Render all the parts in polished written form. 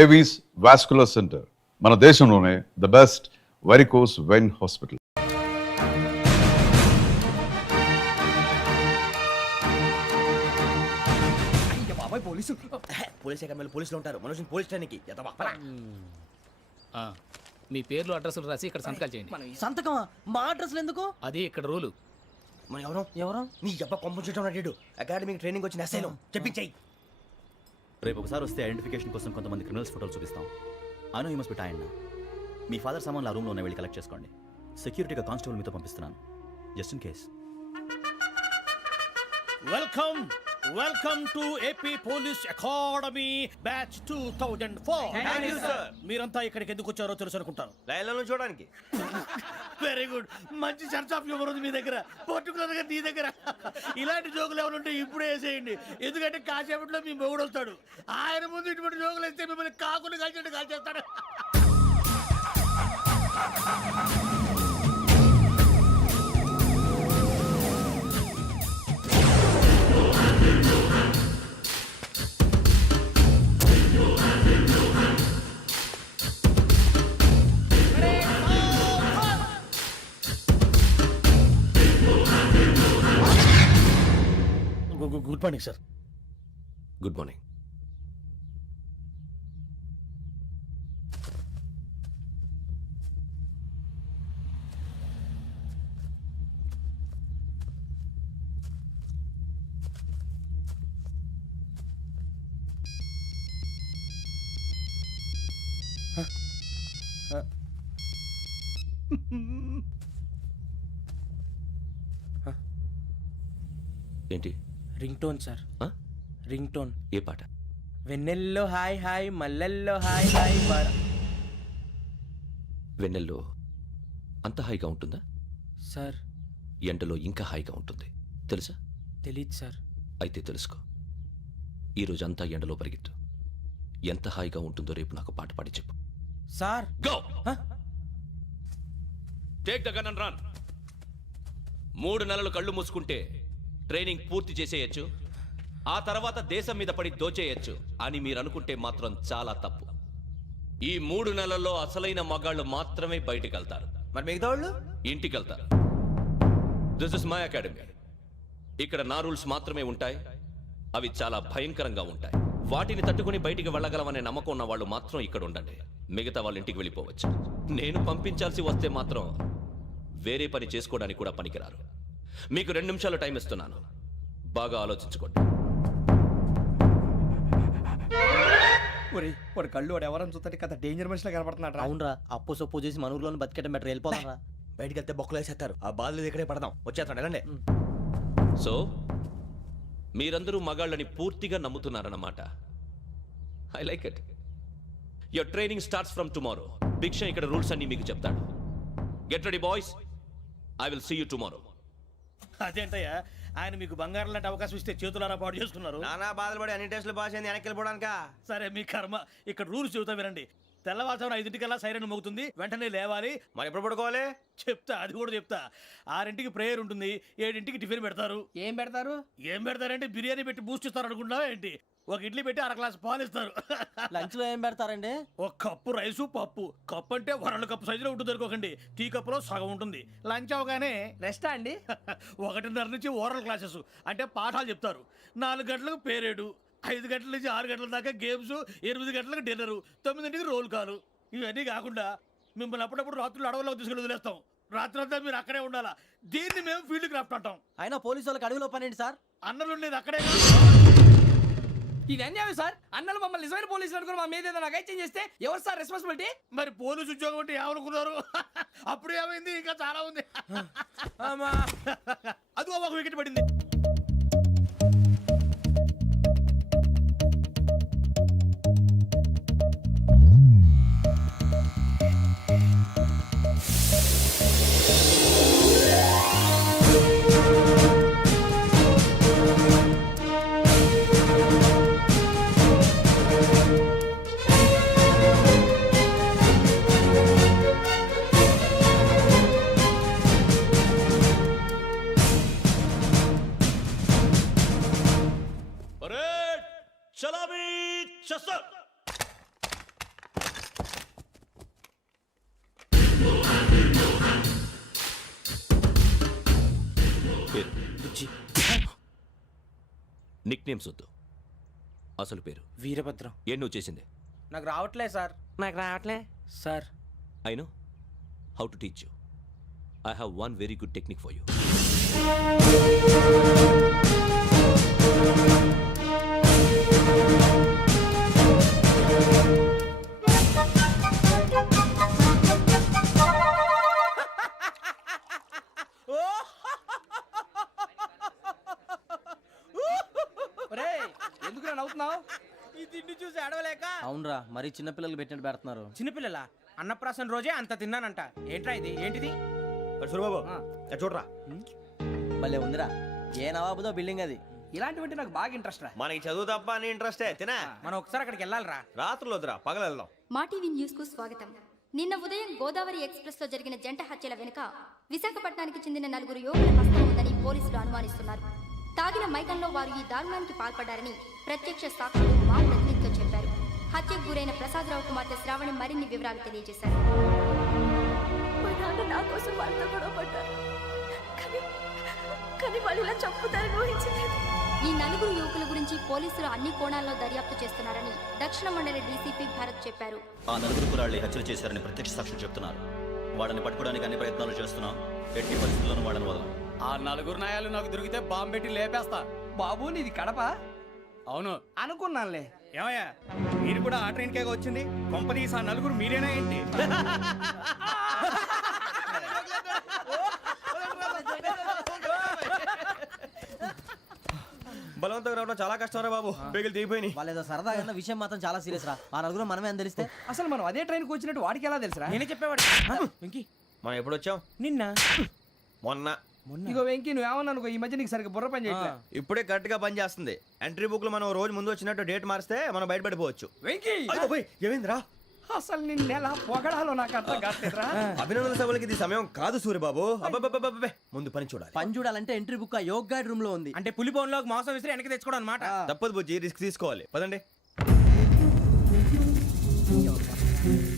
Avis vascular centre మన దేశంలోనే the best varicose vein hospital. పోలీసులు ఉంటారు మనుషులు పోలీస్ స్టేషన్కి మీ పేర్లు అడ్రస్లు రాసి ఇక్కడ సంతకాలు చేయండి. సంతకం మా అడ్రస్లు ఎందుకు? అది ఇక్కడ రూలు. మనం ఎవరు నీ అబ్బా పంపించడం అడిగాడు. అకాడమిక్ ట్రైనింగ్ వచ్చిన అసైలం చెప్పించాయి. రేపు ఒకసారి వస్తే ఐడెంటిఫికేషన్ కోసం కొంతమంది క్రిమినల్స్ ఫోటోలు చూపిస్తాం. I know you must be tired. Me father సామాన్లు ఆ రూమ్లో వెళ్ళి కలెక్ట్ చేసుకోండి. సెక్యూరిటీగా కానిస్టేబుల్ మీతో పంపిస్తున్నాను, just in case. Welcome to AP police academy batch 2004. మీరంతా ఇక్కడికి ఎందుకు వచ్చారో తెలుసు అనుకుంటాను. లైన్లను చూడడానికి. Very good. మంచి సెన్స్ ఆఫ్ హ్యూమర్ ఉంది మీ దగ్గర, పర్టికులర్ గా నీ దగ్గర. ఇలాంటి జోకులు ఏమైనా ఉంటే ఇప్పుడే వేసేయండి, ఎందుకంటే కాసేపట్లో మీ మొగుడు వస్తాడు. ఆయన ముందు ఇటువంటి జోకులు వేస్తే మిమ్మల్ని కాకుండా కాల్చేట్టు కాల్చేస్తాడు. Good morning sir. Good morning. ఏంటి? Ring tone sir. Ring tone. ఏ పాట? వెన్నెల్లో హాయ్ హాయ్ మల్లెల్లో హాయ్ హాయ్ బార. వెన్నెల్లో అంత హాయిగా ఉంటుందా సార్? ఎండలో ఇంకా హాయిగా ఉంటుంది తెలుసా? తెలీదు సార్. అయితే తెలుసుకో. ఈరోజు అంతా ఎండలో పరిగెత్తు. ఎంత హాయిగా ఉంటుందో రేపు నాకు పాట పాడి చెప్పు. Sir go. Take the gun and run. 3 నెలలు కళ్ళు మూసుకుంటే ట్రైనింగ్ పూర్తి చేసేయచ్చు, ఆ తర్వాత దేశం మీద పడి దోచేయచ్చు అని మీరు అనుకుంటే మాత్రం చాలా తప్పు. ఈ 3 నెలల్లో అసలైన మగాళ్ళు మాత్రమే బయటికి వెళ్తారు. మరి మిగతా వాళ్ళు ఇంటికి వెళ్తారు. This is my academy. ఇక్కడ నా రూల్స్ మాత్రమే ఉంటాయి. అవి చాలా భయంకరంగా ఉంటాయి. వాటిని తట్టుకుని బయటికి వెళ్ళగలమనే నమ్మకం ఉన్న వాళ్ళు మాత్రం ఇక్కడ ఉండండి. మిగతా వాళ్ళు ఇంటికి వెళ్ళిపోవచ్చు. నేను పంపించాల్సి వస్తే మాత్రం వేరే పని చేసుకోవడానికి కూడా పనికిరారు. మీకు 2 నిమిషాలు టైం ఇస్తున్నాను, బాగా ఆలోచించుకోండి. వాడు కళ్ళు వాడు ఎవరని చూస్తే కదా డేంజర్ మనిషిలో కనపడుతున్నాడు. అవునరా, అప్పు సొప్పు చేసి మన ఊర్లో బతికేయడం బెటర్. వెళ్ళిపోతారా? బయటికి వెళ్తే బొక్కలు వేసేస్తారు. ఆ బాధలు ఇక్కడే పడదాం. వచ్చేస్తాడు వెళ్ళండి. సో మీరందరూ మగాళ్ళని పూర్తిగా నమ్ముతున్నారన్నమాట. I like it. Your training starts from tomorrow. Bhiksha ఇక్కడ రూల్స్ అన్ని మీకు చెప్తాడు. Get ready boys, I will see you tomorrow. అదేంటయ్యా, ఆయన మీకు బంగారం లాంటి అవకాశం ఇస్తే చేతులారా పాటు చేసుకున్నారు. నానా బాధలు పడి అన్ని టెస్టులు పాస్ అయింది, వెనక్కి వెళ్ళిపోవడానికా? సరే మీ కర్మ. ఇక్కడ రూల్స్ చెబుతా వినండి. తెల్లవారుజామున 5 సైరన్ మోగుతుంది, వెంటనే లేవాలి. మరి ఎప్పుడు పడుకోవాలి? చెప్తా, అది కూడా చెప్తా. 6 ప్రేయర్ ఉంటుంది, 7 టిఫిన్ పెడతారు. ఏం పెడతారు? ఏం పెడతారంటే బిర్యానీ పెట్టి బూస్ట్ ఇస్తారు అనుకుంటున్నావా ఏంటి? ఒక ఇడ్లీ పెట్టి 1 గ్లాస్ పాలు ఇస్తారు. లంచ్ లో ఏం పెడతారండి? ఒక కప్పు రైసు పప్పు. కప్పు అంటే 1 కప్పు సైజులో ఉంటుంది అనుకోకండి. టీ కప్పులో సగం ఉంటుంది. లంచ్ అవగానే రెస్టా అండి? 1:30 నుంచి ఓరల్ క్లాసెస్ అంటే పాఠాలు చెప్తారు. 4 గంటలకు పేరేడు, 5 గంటల నుంచి 6 గంటల దాకా గేమ్స్, 8 గంటలకు డిన్నరు, 9ంటికి రోల్ కాలు. ఇవన్నీ కాకుండా మిమ్మల్ని అప్పుడప్పుడు రాత్రులు అడవులకు తీసుకెళ్ళి వదిలేస్తాం. రాత్రంతా మీరు అక్కడే ఉండాలా. దీన్ని మేము ఫీల్డ్ క్రాఫ్ట్ అంటాం. అయినా పోలీసు వాళ్ళకి అడవిలో పని ఏంటి సార్? అన్నలు ఉండేది అక్కడే. ఇది అన్యాయం సార్. అన్నలు మమ్మల్ని నిజమైన పోలీసులు అనుకుని మా మీద ఏదైనా నగైత్యం చేస్తే ఎవరు సార్ రెస్పాన్సిబిలిటీ? మరి పోలీసు ఉద్యోగం అంటే ఏమనుకున్నారు? అప్పుడు ఏమైంది? ఇంకా చాలా ఉంది. అదిగో ఒక వికెట్ పడింది. పేరు నిక్ నేమ్స్ వద్దు, అసలు పేరు. వీరభద్రం. ఏం నువ్వు చేసింది? నాకు రావట్లే సార్. నాకు రావట్లే sir. I know how to teach you. I have one very good technique for you. ఎందుకు నవ్వుతున్నావు? ఈ తిండి చూసి అడవలేక. అవునరా, మరి చిన్నపిల్లలు పెట్టినట్టు పెడుతున్నారు. చిన్నపిల్లల అన్నప్రాసన రోజే అంత తిన్నానంట. ఏంట్రా ఇది? ఏంటిది? సూరిబాబు చూడరా, భలే ఉందిరా. ఏ నవాబుదో బిల్డింగ్ అది. ఇలాంటివంటే నాకు బాగా ఇంట్రెస్ట్ రా. మనకి చదువు తప్ప అని ఇంట్రెస్టే. తినా మనం ఒకసారి అక్కడికి వెళ్ళాలిరా. రాత్రులు వద్దురా, పగలు వెళ్దాం. మా టీవీ న్యూస్ కు స్వాగతం. నిన్న ఉదయం గోదావరి ఎక్స్ప్రెస్ లో జరిగిన జంట హత్యల వెనుక విశాఖపట్నానికి చెందిన 4 యువకుల హస్తం ఉందని పోలీసులు అనుమానిస్తున్నారు. తాగిన మైకంలో వారు ఈ దారుణానికి పాల్పడ్డారని ప్రత్యక్ష సాక్షులు మా ప్రతినిధితో చెప్పారు. హత్యకు గురైన ప్రసాదరావు కుమార్తె శ్రావణి మరిన్ని వివరాలు తెలియజేశారు. మా నాన్న నా కోసం వాళ్ళతో గొడవ పడ్డారు, కానీ వాళ్ళు ఇలా చంపుతారని ఊహించలేదు. ఈ 4 యువకుల గురించి పోలీసులు అన్ని కోణాల్లో దర్యాప్తు చేస్తున్నారని దక్షిణ మండలి డీసీపీ భరత్ చెప్పారు. ఆ 4 కుర్రాళ్ళే హత్యలు చేశారని ప్రత్యక్ష సాక్షులు చెప్తున్నారు. వాళ్ళని పట్టుకోవడానికి అన్ని ప్రయత్నాలు చేస్తున్నాం. ఎట్టి పరిస్థితుల్లోనూ వాళ్ళని వదలం. ఆ 4 నాయాలు నాకు దొరికితే బాంబు పెట్టి లేపేస్తా. బాబు నీది కడప? అవును. అనుకున్నానులే. ఏమయ్యా, మీరు కూడా ఆ ట్రైన్ కేగా వచ్చింది? కొంపదీసి ఆ 4 మీరేనా ఏంటి? బలవంతంగా రావడం చాలా కష్టం రా బాబు. బేగులు దిగిపోయినాయి. వాళ్ళేదో సరదాగా విషయం మాత్రం చాలా సీరియస్ రా. ఆ 4 మనమే అని తెలిస్తే అసలు మనం అదే ట్రైన్కి వచ్చినట్టు వాడికి ఎలా తెలుసురా? నేనే చెప్పేవాడు. వెంకీ, మనం ఎప్పుడు వచ్చాం? నిన్న మొన్న. ఇగో వెంకీ, నువ్వేమన్నా అనుకో, ఈ మధ్య నీకు సరిగ్గా బుర్ర పని చేయట్లే. ఇప్పుడే కరెక్ట్ గా పని చేస్తుంది. ఎంట్రీ బుక్ లో మనం రోజు ముందు వచ్చినట్టు డేట్ మారిస్తే మనం బయటపడిపోవచ్చు. వెంకీ, ఏమైందిరా? అసలు నిన్న ఎలా పొగడాలో నాకు అర్థం కాట్లేదురా. అభినందన సభలకి ఇది సమయం కాదు సూర్యబాబు. అబ్బబ్బబ్బబ్బబ్బే, ముందు పని చూడాలి. పని చూడాలంటే ఎంట్రీ బుక్ ఆ యోగ్ గైడ్ రూమ్ లో ఉంది. అంటే పులి బోన్లోకి మాంసం విసిరి వెనక్కి తెచ్చుకోవడం అనమాట. తప్పదు బుజ్జి, రిస్క్ తీసుకోవాలి. పదండి.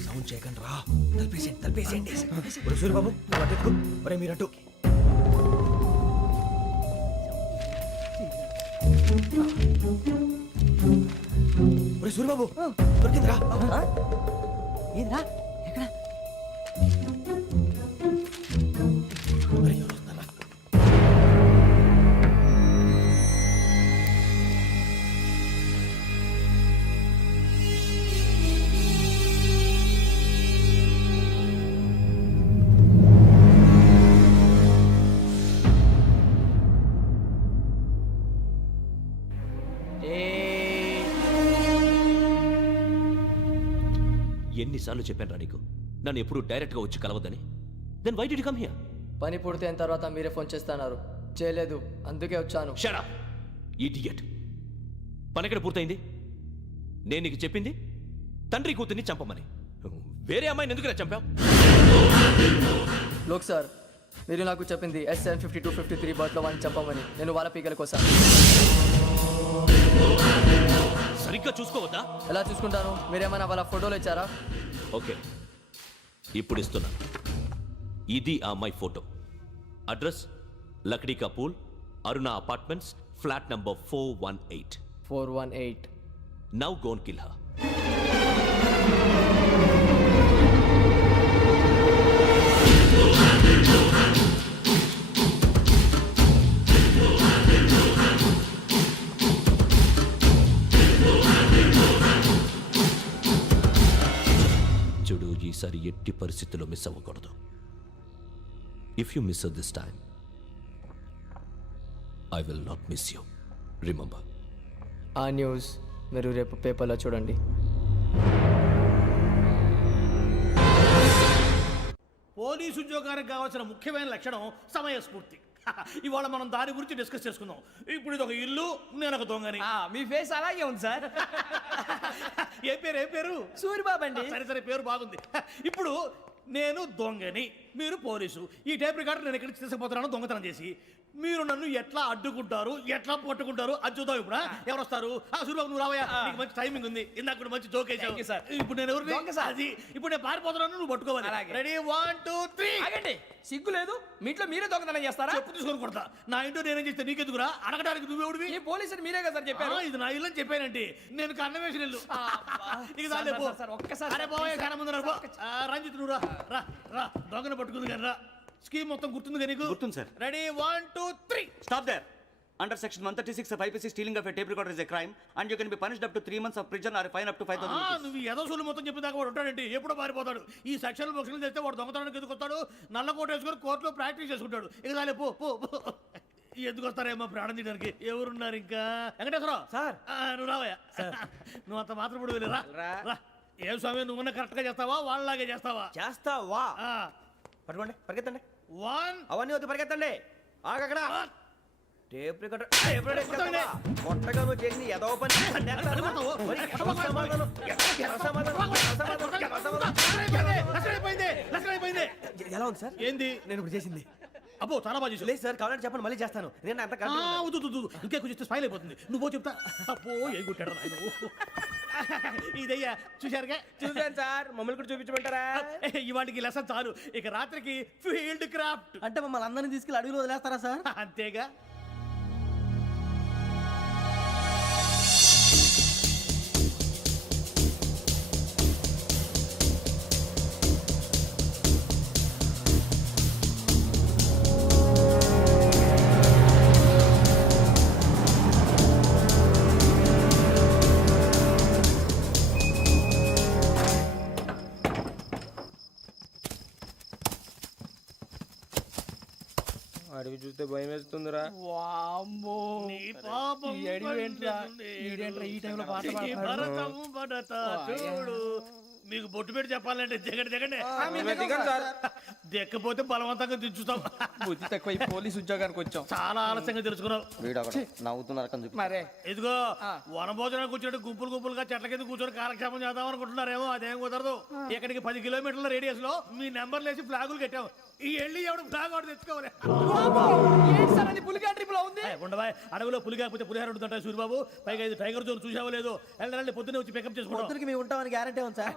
సౌండ్ చేయకండి రా. తలపేసేయండి. సూర్యబాబు అటు ఒరే మీరు అటు. ఒరే సూర్యబాబు, దొరికిందిరా. ఏంద్రా ఎక్కడ? ఒరే, ఎవరు వస్తున్నారా? ఎన్నిసార్లు చెప్పాను నీకు నన్ను ఎప్పుడు డైరెక్ట్గా వచ్చి కలవద్దని? Then why did you come here? పని పూర్తయిన తర్వాత మీరే ఫోన్ చేస్తున్నారు. చేయలేదు, అందుకే వచ్చాను. Shut up idiot. పని ఎక్కడ పూర్తయింది? నేను నీకు చెప్పింది తండ్రి కూతుర్ని చంపమని. వేరే అమ్మాయిని ఎందుకు చంపావు? లోక్ సార్, మీరు నాకు చెప్పింది SN 5253 బర్త్లో వాడిని చంపమని. నేను వాళ్ళ పీకల కోసం. సరిగ్గా చూసుకోవద్దా? ఎలా చూసుకుంటాను? మీరేమైనా వాళ్ళ ఫోటోలు ఇచ్చారా? ఓకే, ఇప్పుడు ఇస్తున్నా. ఇది ఆ అమ్మాయి ఫోటో. అడ్రస్ లక్డీ కా pool, Aruna apartments, flat number 418. 418. Now go and kill her. చూడు, ఈసారి ఎట్టి పరిస్థితుల్లో మిస్ అవ్వకూడదు. If you miss this time I will not miss you. Remember. ఆ న్యూస్ మీరు రేపు పేపర్లో చూడండి. పోలీసు ఉద్యోగానికి కావాల్సిన ముఖ్యమైన లక్షణం సమయస్ఫూర్తి. ఇవాళ మనం దాని గురించి డిస్కస్ చేసుకుందాం. ఇప్పుడు ఇది ఒక ఇల్లు, నేను ఒక దొంగని. మీ ఫేస్ అలాగే ఉంది సార్. ఏ పేరు? సూరిబాబు అండి. సరే పేరు బాగుంది. ఇప్పుడు నేను దొంగని, మీరు పోలీసు. ఈ టైప్ రికార్డు నేను ఎక్కడికి తీసుకుపోతున్నాను దొంగతనం చేసి. మీరు నన్ను ఎట్లా అడ్డుకుంటారు, ఎట్లా పట్టుకుంటారు అది చూద్దాం ఇప్పుడు. ఎవరు వస్తారు? సూర్యబాబు నువ్వు రావయ్యా, నీకు మంచి టైమింగ్ ఉంది. ఇందాక కూడా మంచి జోక్ వేసావు. ఇప్పుడు నేను ఎవరు? అది ఇప్పుడు నేను పారిపోతున్నాను, నువ్వు పట్టుకోవాలి. రెడీ 1 2 3. ఆగండి, సిగ్గు లేదు? మీ ఇంట్లో మీరే దొంగతనం చేస్తారా? చెప్పు తీసుకొని కొడతా. నా ఇంట్లో నేనేం చేస్తే నీకెందుకురా? అడగడానికి నువ్వెవడివి? ఈ పోలీసులు మీరే కదా సార్ చెప్పారు. ఇది నా ఇల్లు అని చెప్పానంటే నేను కన్న వేసిన ఇల్లు. ఇక చాలే పో. ఒక్కసారి అరే పోయే కన్న ముందు రా. రంజిత్ నువ్వు రా రా రా. దొంగను పట్టుకుంది కానీ రా. స్కీమ్ మొత్తం గుర్తుంది కానీ నీకు? గుర్తుంది sir. Ready 1 2 3. Stop there. Under section 136 of IPC, stealing of a tape recorder is a crime and you can be punished up to 3 months of prison or a fine up to 5,000 rupees. నువ్వు ఏదో సూలు మొత్తం చెప్పిన దాకా వాడు ఉంటాడండి. ఎప్పుడో పారిపోతాడు. ఈ సెక్షన్ బొక్షన్లు చేస్తే వాడు దొంగతనానికి ఎందుకు వస్తాడు? నల్ల కోట వేసుకొని కోర్టులో ప్రాక్టీస్ చేసుకుంటాడు. ఇక చాలే పో పో పో. ఎందుకు వస్తారేమో ప్రాణం తీయడానికి. ఎవరున్నారు ఇంకా? వెంకటేశ్వరరావు సార్. నువ్వు రావయ్యా. నువ్వు అంత మాత్రం ఇప్పుడు వెళ్ళి రా. ఏం స్వామి నువ్వు కరెక్ట్ గా చేస్తావా వాళ్ళలాగే చేస్తావా? చేస్తావా? పట్టుకోండి, పరిగెత్తండి. 1 అవన్నీ వద్దు, పరిగెత్తండి. ఆగక్కడ టేప్ రికార్డర్ కొట్టగా నువ్వు చేసిన ఏదో పని. ఎలా ఉంది సార్? ఏంది నేను ఇప్పుడు చేసింది? అబ్బో చాలా బాగా చేసావు. లేదు సార్, కావాలంటే చెప్పండి, మళ్ళీ చేస్తాను. నేను అంత ఇంకే కొంచెం స్మైల్ అయిపోతుంది. నువ్వు చెప్తా. అబ్బో ఏ కొట్టాడు నాయన. ఇదయ్యా చూశారుగా? చూసాను సార్, మమ్మల్ని కూడా చూపించమంటారా? ఇవాటికి లెసన్ చాలు. ఇక రాత్రికి ఫీల్డ్ క్రాఫ్ట్. అంటే మమ్మల్ని అందరినీ తీసుకెళ్ళి అడుగులో వదిలేస్తారా సార్? అంతేగా. అడిగి చూస్తే భయం వేస్తుందిరా. వామ్మో, నీ పాపం ఈ అడివి ఏంట్రా? ఈడేంట్రా ఈ టైంలో పాట నీ పాడుతున్నాడు? భరతం భరత చూడు. మీకు బొట్టు పెట్టి చెప్పాలంటే దిగండి దిగండి. దెక్కపోతే బలవంతంగా దించుతాం. బుద్ధి తక్కువ, ఈ పోలీస్ ఉద్యోగానికి వచ్చాం. చాలా ఆలస్యంగా తెలుసుకున్నావు. నవ్వుతున్నారు. మరే ఇదిగో వనభోజనానికి కూర్చోటి గుంపులు గుంపులుగా చెట్ల కింద కూర్చొని కాలక్షేపం చేద్దాం అనుకుంటున్నారేమో. అదేం కుదరదు. ఇక్కడికి 10 కిలోమీటర్ల రేడియస్ లో మీ నెంబర్లు వేసి ఫ్లాగులు కట్టాము. ఈ వెళ్ళి ఎవడు ఫ్లాగ్ ఆర్డర్ తెచ్చుకోవాలి. పులిగా ట్రిప్ లో ఉంది. ఉండవా అడవిలో పులి కాకపోతే పులిహార ఉంటుంటా సూరిబాబు. పైగా ఇది టైగర్ జోన్ చూసావో లేదో. వెళ్ళండి పొద్దున్నే వచ్చి పికప్ చేసుకుంటాం. మేము ఉంటామని గ్యారంటీ ఉంది సార్.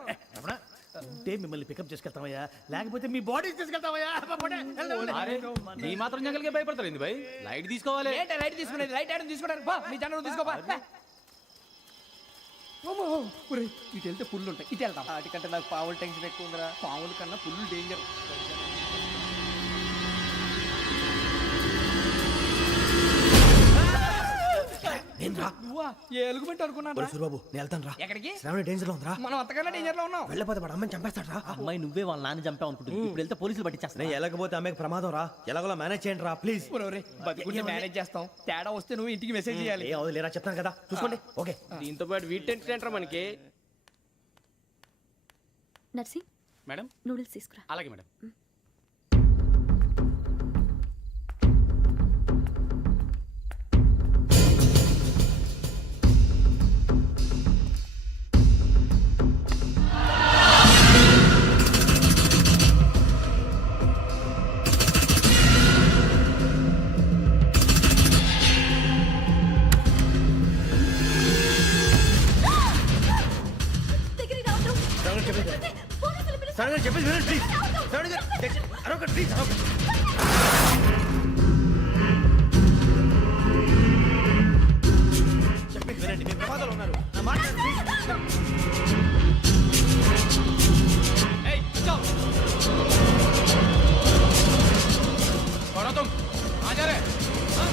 అంటే మిమ్మల్ని పికప్ చేసుకెళ్తామయ్యా, లేకపోతే మీ బాడీ తీసుకెళ్తామయ్యా. ఈ మాత్రం జంగల్కే భయపడతారు ఏంది భయ్? లైట్ తీసుకోవాలి. ఏంటి లైట్ తీసుకునేది? లైట్ ఆడని తీసుకోవడానికి బా, మీ జనం తీసుకోబా. ఇటు వెళ్తే పుల్లు ఉంటాయి, ఇటు వెళ్తాం. వాటికంటే నాకు పావులు టెన్షన్ ఎక్కువ ఉందిరా. పాముల కన్నా పుల్లు డేంజర్. నువ్వా? ఏ ఎలుగుబెట్టి అనుకున్నాను. సూరిబాబు నేను వెళ్తాను రా. ఎక్కడికి? శ్రావణి డేంజర్ లో ఉందిరా. మనం అంతకన్నా డేంజర్ లో ఉన్నాం. వెళ్ళపోతే వాడు అమ్మని చంపేస్తాడు రా. అమ్మాయి నువ్వే వాళ్ళ నాన్న చంపావు అనుకుంటుంది. ఇప్పుడు వెళ్తే పోలీసులు పట్టించేస్తా. నేను వెళ్ళకపోతే అమ్మకి ప్రమాదం రా. ఎలాగోలా మేనేజ్ చేయండి రా ప్లీజ్. బతుకుంటే మేనేజ్ చేస్తాం. తేడా వస్తే నువ్వు ఇంటికి మెసేజ్ చేయాలి. ఏ అవుదు లేరా చెప్తాను కదా, చూసుకోండి. ఓకే. దీంతో పాటు వీటి టెంట్ మనకి. నర్సి మేడం నూడిల్స్ తీసుకురా. అలాగే మేడం. శ్రావణి చెప్పేసి వినండి ప్లీజ్. శ్రావణి గారు అరొకటి ప్లీజ్. చెప్పేసి వినండి, మీ ప్రమాదాలు ఉన్నారు. నా మాట ప్లీజ్. ఏయ్ చల్ कौन हो तुम? कहाँ जा रहे? हाँ?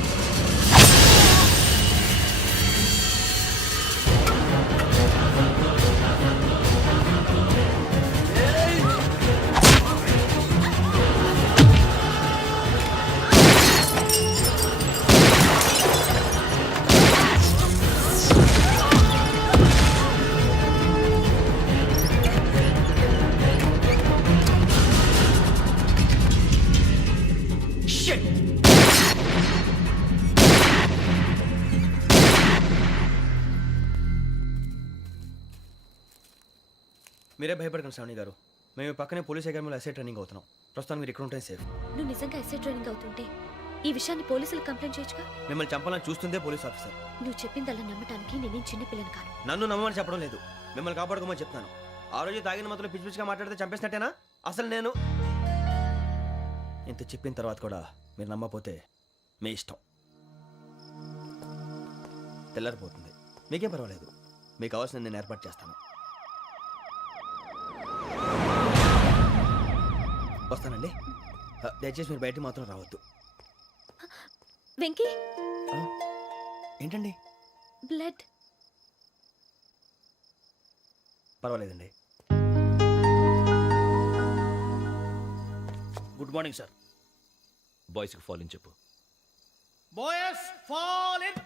మీరే భయపడకండి శ్రావణి గారు. మేము పక్కనే పోలీస్ అకాడమీలో ఎస్ఐ ట్రైనింగ్ అవుతున్నాం. ప్రస్తుతం మీరు ఇక్కడ ఉంటే సేఫ్. నువ్వు నిజంగా ఎస్ఐ ట్రైనింగ్ అవుతుంటే ఈ విషయాన్ని పోలీసులకు కంప్లైంట్ చేయొచ్చుగా. మిమ్మల్ని చంపాలని చూస్తుందే పోలీస్ ఆఫీసర్. నువ్వు చెప్పిందల్లా నమ్మటానికి నేనేం చిన్న పిల్లని కాను. నన్ను నమ్మమని చెప్పడం లేదు, మిమ్మల్ని కాపాడుకోమని చెప్తాను. ఆ రోజు తాగిన మాత్రం పిచ్చి పిచ్చిగా మాట్లాడితే చంపేసినట్టేనా? అసలు నేను ఇంత చెప్పిన తర్వాత కూడా మీరు నమ్మపోతే మీ ఇష్టం. తెల్లారిపోతుంది, మీకేం పర్వాలేదు. మీకు కావాల్సిన నేను ఏర్పాటు చేస్తాను. వస్తానండి. దయచేసి మీరు బయటికి మాత్రం రావద్దు. వెంకీ, ఏంటండి? బ్లడ్. పర్వాలేదండి. Good morning sir. బాయ్స్కి ఫాల్ ఇన్ చెప్పు. Boys fall in.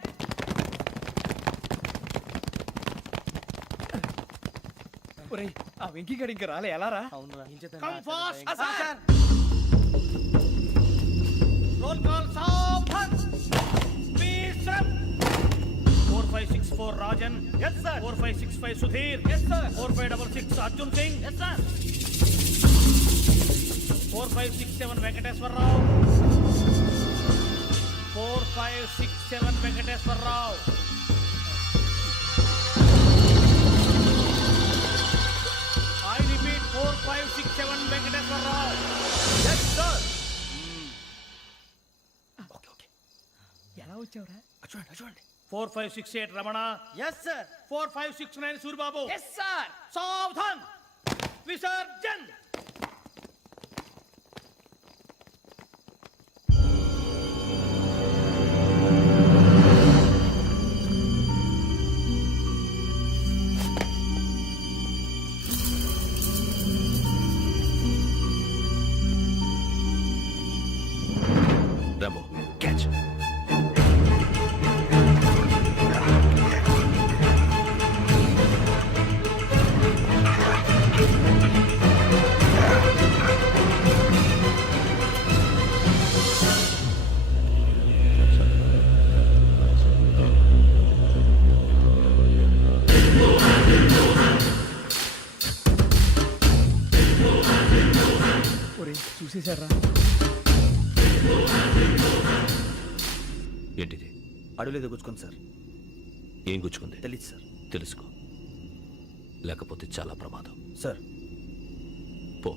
ఒరేయ్, ఆ వెంకీ గడి ఇంకా రాలే, ఎలా రా? Come fast sir. Roll call సావధాన్. Speed up. 4564 Rajan. yes sir. 4565 Sudheer. yes sir. 4566 Arjun Singh. yes sir. 4567 Venkateswararao. 4567 Venkateswararao. I repeat 4567 Venkateswararao. Yes, sir. Okay okay. ఎలా వచ్చావురా? చూడండి చూడండి. 4568 Ramana. yes sir. 4569 Suribabu. yes sir. సావధాన్. విసర్జన్. Rambo, catch. ఒరేయ్, చూసేశారా? ఏంటిది? అడవిలో గుచ్చుకుంది సార్. ఏం గుచ్చుకుంది? తెలీదు సార్. తెలుసుకో, లేకపోతే చాలా ప్రమాదం. సార్ పో.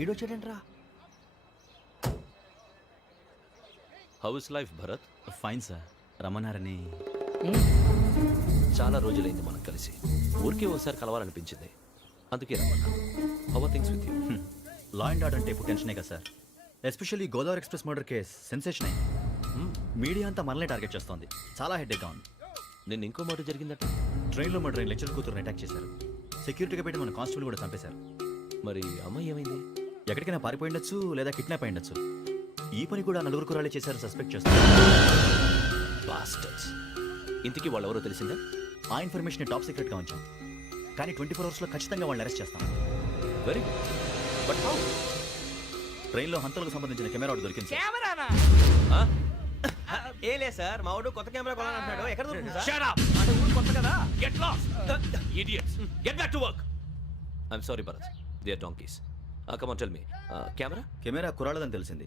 ఈడొచ్చాడంట్రా. How is life Bharat? Fine sir. రమ్మన్నారని. చాలా రోజులైంది మనం కలిసి. ఊరికే ఒకసారి కలవాలనిపించింది, అందుకే రమ్మన్నా. How are things with you? Law and order అంటే ఇప్పుడు టెన్షనే కదా sir. Especially Godavari express murder case sensation అయింది. మీడియా అంతా మనల్ని టార్గెట్ చేస్తోంది. చాలా హెడ్ఏక్గా ఉంది. నిన్న ఇంకో మాట జరిగిందట. ట్రైన్లో మర్డర్ అయిన లెక్చర్ కూతురుని అటాక్ చేశారు. సెక్యూరిటీగా పెట్టి మన కానిస్టేబుల్ కూడా చంపేశారు. మరి అమ్మాయి ఏమైంది? ఎక్కడికైనా పారిపోయి ఉండొచ్చు, లేదా కిడ్నాప్ అయి ఉండొచ్చు. ఈ పని కూడా నలుగురు కురాలే చేశారు సస్పెక్ట్ చేస్తారు. బాస్టర్స్. ఇంతకీ వాళ్ళెవరో తెలిసిందా? ఆ ఇన్ఫర్మేషన్ టాప్ సీక్రెట్గా ఉంచాం, కానీ 24 అవర్స్లో ఖచ్చితంగా వాళ్ళని అరెస్ట్ చేస్తాం. Very good. But how? ట్రైన్లో హంతలకు సంబంధించిన కెమెరా ఒకటి దొరికింది సార్. కెమెరానా? ఏ లే సార్, మా వాడు కొత్త కెమెరా కొనాలంటున్నాడు. ఎక్కడ దొరుకుతుంది సార్? Shut up! అంటే ఊరు కొత్త కదా. Get lost! Idiots! Get back to work! I'm sorry, Bharat. They are donkeys. Come on, tell me. Camera? Camera కురాలదని తెలిసింది.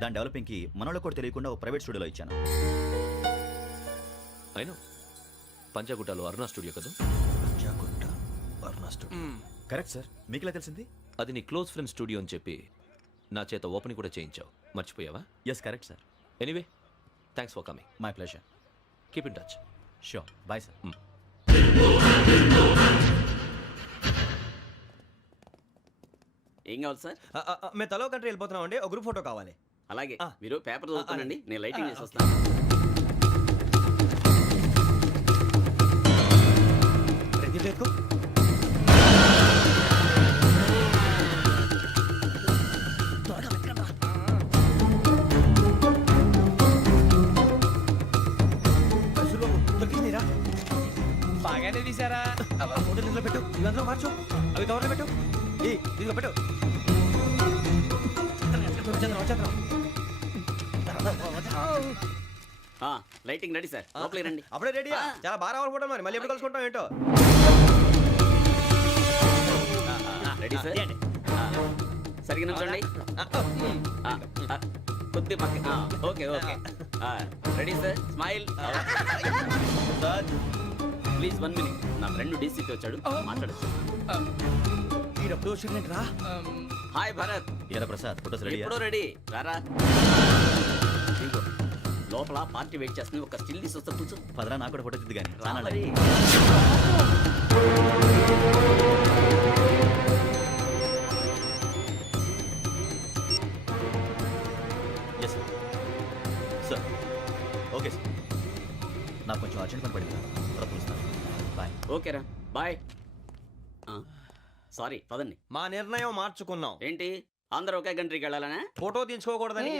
దాని డెవలపింగ్కి మనలో కూడా తెలియకుండా ఒక ప్రైవేట్ స్టూడియోలో ఇచ్చాను. I know. పంజాగుట్టలో అరుణ స్టూడియో కదా? పంజాగుట్ట అరుణ స్టూడియో. Correct sir. మీకు ఎలా తెలిసింది? అది నీ క్లోజ్ ఫ్రెండ్ స్టూడియో అని చెప్పి నా చేత ఓపెన్ కూడా చేయించావు. మర్చిపోయావా? Yes correct sir. Anyway, thanks for coming. My pleasure. Keep in touch. Sure. Bye sir. ఏం కావాలి సార్? మేము తలో కంట్రీ వెళ్ళిపోతున్నాం అండి. ఒక గ్రూప్ ఫోటో కావాలి. అలాగే, ఆ. మీరు పేపర్ చదువుతానండి, అలాగే. నేను లైటింగ్ చేసి వస్తాను. రెడీ లేదు. బాగానే తీసారా? ఫోటోలు ఇందులో పెట్టు ఇవి అందులో మార్చు అవి కవర్లో పెట్టు ఇదిగో పెట్టు వచ్చేద్దాం. లైటింగ్ రెడీ సార్ లోపలికి రండి అప్పుడే రెడీ చాలా బాగా రావాలి ఫోటో మరి మళ్ళీ ఎప్పుడు కలుసుకుంటాం ఏంటో రెడీ సార్ సరిగ్గా నుంచోండి కొద్ది పక్క okay okay ready sir smile please 1 minute నా ఫ్రెండ్ డీసీకి వచ్చాడు మాట్లాడచ్చు ఈడప్పుడు వచ్చిందంటరా హాయ్ భరత్ ఏరా ప్రసాద్ ఫోటోస్ రెడీ ఎప్పుడో రెడీ రారా ఇదిగో, లోపల పార్టీ వెయిట్ చేస్తుంది ఒక స్టిల్ తీసి వస్తా కూర్చో పదరా నాకు కూడా ఫోటో తిద్దు కానీ రా మరి. ఎస్ సార్ ఓకే సార్ నాకు కొంచెం అర్జెంట్ పని పడింది తర్వాత పిలుస్తాను బాయ్ ఓకేరా బాయ్ సారీ పదండి మా నిర్ణయం మార్చుకున్నాం ఏంటి అందరూ ఒకే కంట్రీకి వెళ్ళాలనే ఫోటో తీసుకోకూడదని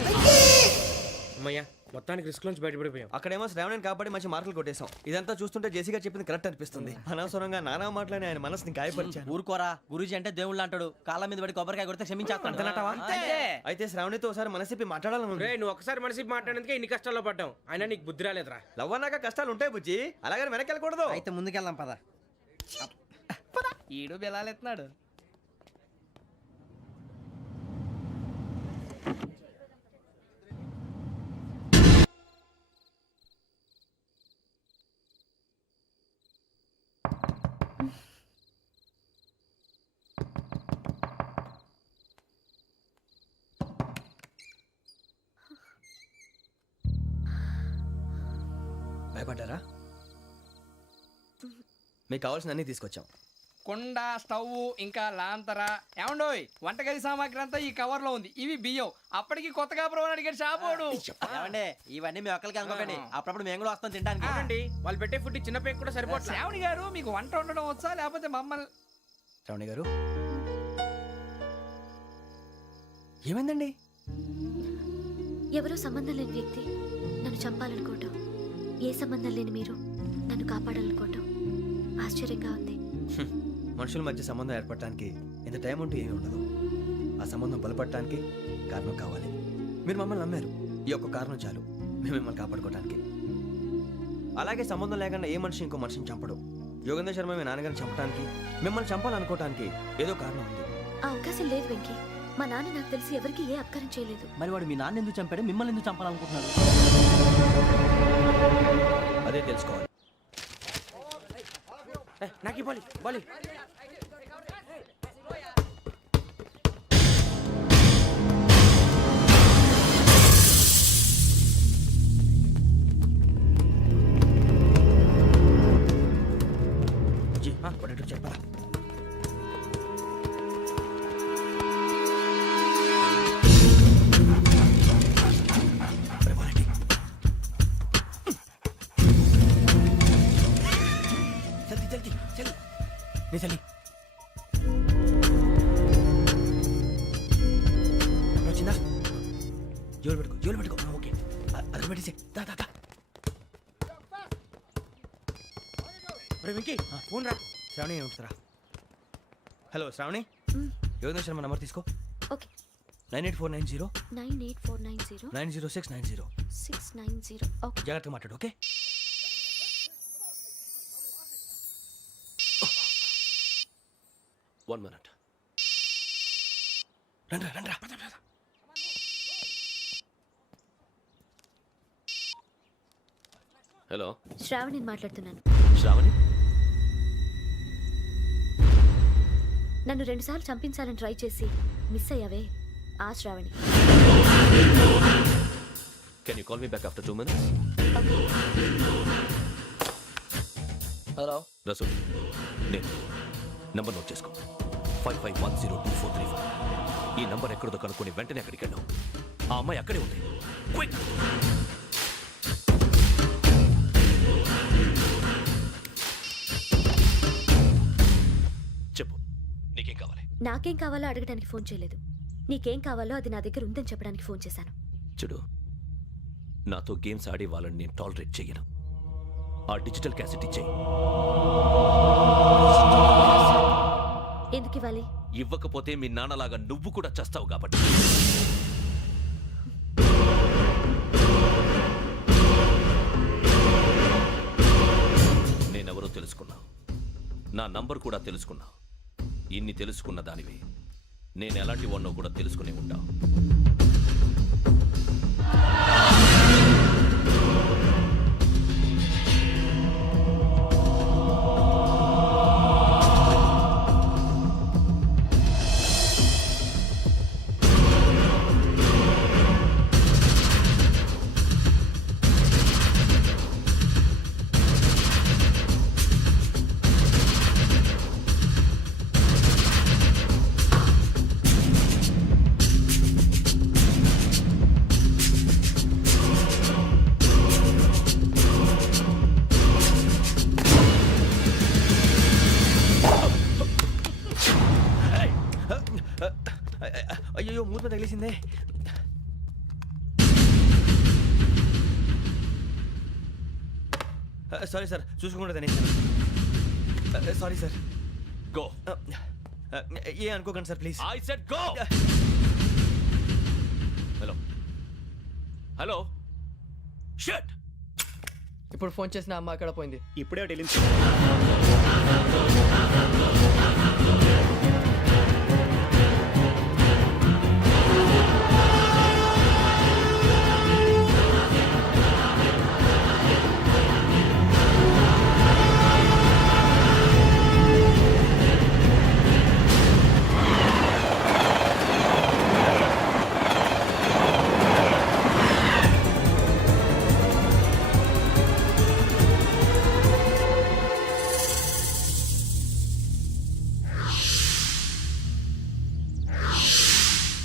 అమ్మయ్యా మొత్తానికి రిస్క్ నుంచి బయటపడిపోయాం. అక్కడేమో శ్రావణిని కాబట్టి మంచి మార్కులు కొట్టేశాం ఇదంతా చూస్తుంటే జేసీగా చెప్పింది కరెక్ట్ అనిపిస్తుంది అనవసరంగా నానా మాటలని ఆయన మనసుని గాయపరిచాను ఊరుకోరా గురూజీ అంటే దేవుళ్ళు అంటాడు కాళ్ళ మీద పడి కొబ్బరికాయ కొడితే క్షమించేస్తానంటావా అయితే శ్రావణితో ఒకసారి మనసిప్పి మాట్లాడాలను రే నువ్వు ఒకసారి మనసి మాట్లాడేందుకే ఇన్ని కష్టాల్లో పడ్డాం అయినా నీకు బుద్ధి రాలేదురా. లవ్ అన్నాక కష్టాలు ఉంటాయి బుజ్జి అలాగని వెనక్కి వెళ్ళకూడదు అయితే ముందుకెళ్దాం పద ఈడు బెలాలెత్తున్నాడు. భయపడ్డారా మీకు కావాల్సిన అన్ని తీసుకొచ్చాం కుండ స్టవ్ ఇంకా లాంతర ఏమండోయ్ వంటగది సామాగ్రి అంతా ఈ కవర్ లో ఉంది. ఇవి బియ్యం అప్పటికి కొత్తగా బ్రౌన్ అడిగాడు షాపోడు. ఏమండి ఇవన్నీ మీ ఒక్కరికి అనుకోకండి అప్పుడప్పుడు మేము కూడా వస్తాం తినడానికి. చూడండి వాళ్ళు పెట్టే ఫుడ్ చిన్న పేక్ కూడా సరిపోతుంది. శ్రావణి గారు మీకు వంట వండడం వచ్చా లేకపోతే మమ్మల్ని? శ్రావణి గారు ఏమైందండి? ఎవరో సంబంధం లేని వ్యక్తి నన్ను చంపాలనుకోవటం, ఏ సంబంధం లేని మీరు నన్ను కాపాడాలనుకోవటం ఆశ్చర్యంగా ఉంది. మనుషుల మధ్య సంబంధం ఏర్పడటానికి ఇంత టైం ఉంటే ఏమీ ఉండదు. ఆ సంబంధం బలపడటానికి కారణం కావాలి. మీరు మమ్మల్ని నమ్మారు, ఈ ఒక్క కారణం చాలు మేము మిమ్మల్ని కాపాడుకోవడానికి. అలాగే సంబంధం లేకుండా ఏ మనిషి ఇంకో మనిషిని చంపడు. యోగేంద్ర శర్మ మీ నాన్నగారిని చంపడానికి, మిమ్మల్ని చంపాలనుకోవటానికి ఏదో కారణం ఉంది. ఆ అవకాశం లేదు వెంకీ. మా నాన్న నాకు తెలిసి ఎవరికి ఏ అపకారం చేయలేదు. మరి వాడు మీ నాన్న ఎందుకు చంపాడు, మిమ్మల్ని ఎందుకు చంపాలనుకుంటున్నాడు? అదే తెలుసుకోవాలి. నాకు బాలి బాలి చెప్పరా చలి వచ్చిందా? జోలు పెట్టుకో ఓకే అది పెట్టేసి వెంకీ ఫోన్ రా. శ్రావణి ఉంటుందిరా. హలో శ్రావణి, యోగేంద్ర శర్మ నంబర్ తీసుకో. ఓకే 98490 98490 90690. 690. ఓకే జాగ్రత్తగా మాట్లాడు ఓకే. One minute. రండ్రా హలో శ్రావణిని మాట్లాడుతున్నాను. శ్రావణి, నన్ను 2 సార్లు చంపించాలని ట్రై చేసి మిస్ అయ్యావే ఆ Shravani. can you call me back after 2 minutes? Hello Rasu, నేను నంబర్ నోట్ చేసుకో. 55102435. ఈ నంబర్ ఎక్కడదో కనుక్కొని వెంటనే అక్కడికి వెళ్ళావు. ఆ అమ్మాయి అక్కడే ఉంది. క్విక్! చెప్పు, నీకేం కావాలి? నాకేం కావాలో అడగడానికి ఫోన్ చేయలేదు. నీకేం కావాలో అది నా దగ్గర ఉందని చెప్పడానికి ఫోన్ చేశాను. చూడు, నాతో గేమ్స్ ఆడే వాళ్ళని నేను టాలరేట్ చేయను. ఆ డిజిటల్ క్యాసెట్ ఇచ్చేయి. ఎందుకు ఇవ్వాలి? ఇవ్వకపోతే మీ నాన్నలాగా నువ్వు కూడా చస్తావు కాబట్టి. నేనెవరో తెలుసుకున్నావు, నా నంబర్ కూడా తెలుసుకున్నావు. ఇన్ని తెలుసుకున్న దానివి నేను ఎలాంటి వాడినో కూడా తెలుసుకునే ఉంటావు. అయ్యో మూత తగిలేసిందే. సారీ సార్, చూసుకోకుండా తినేసాను. Sorry sir. గో. ఏ అనుకోకండి sir please. I said go. Hello hello. Shut. ఇప్పుడు ఫోన్ చేసిన అమ్మ అక్కడ పోయింది. ఇప్పుడే వెళ్ళింది.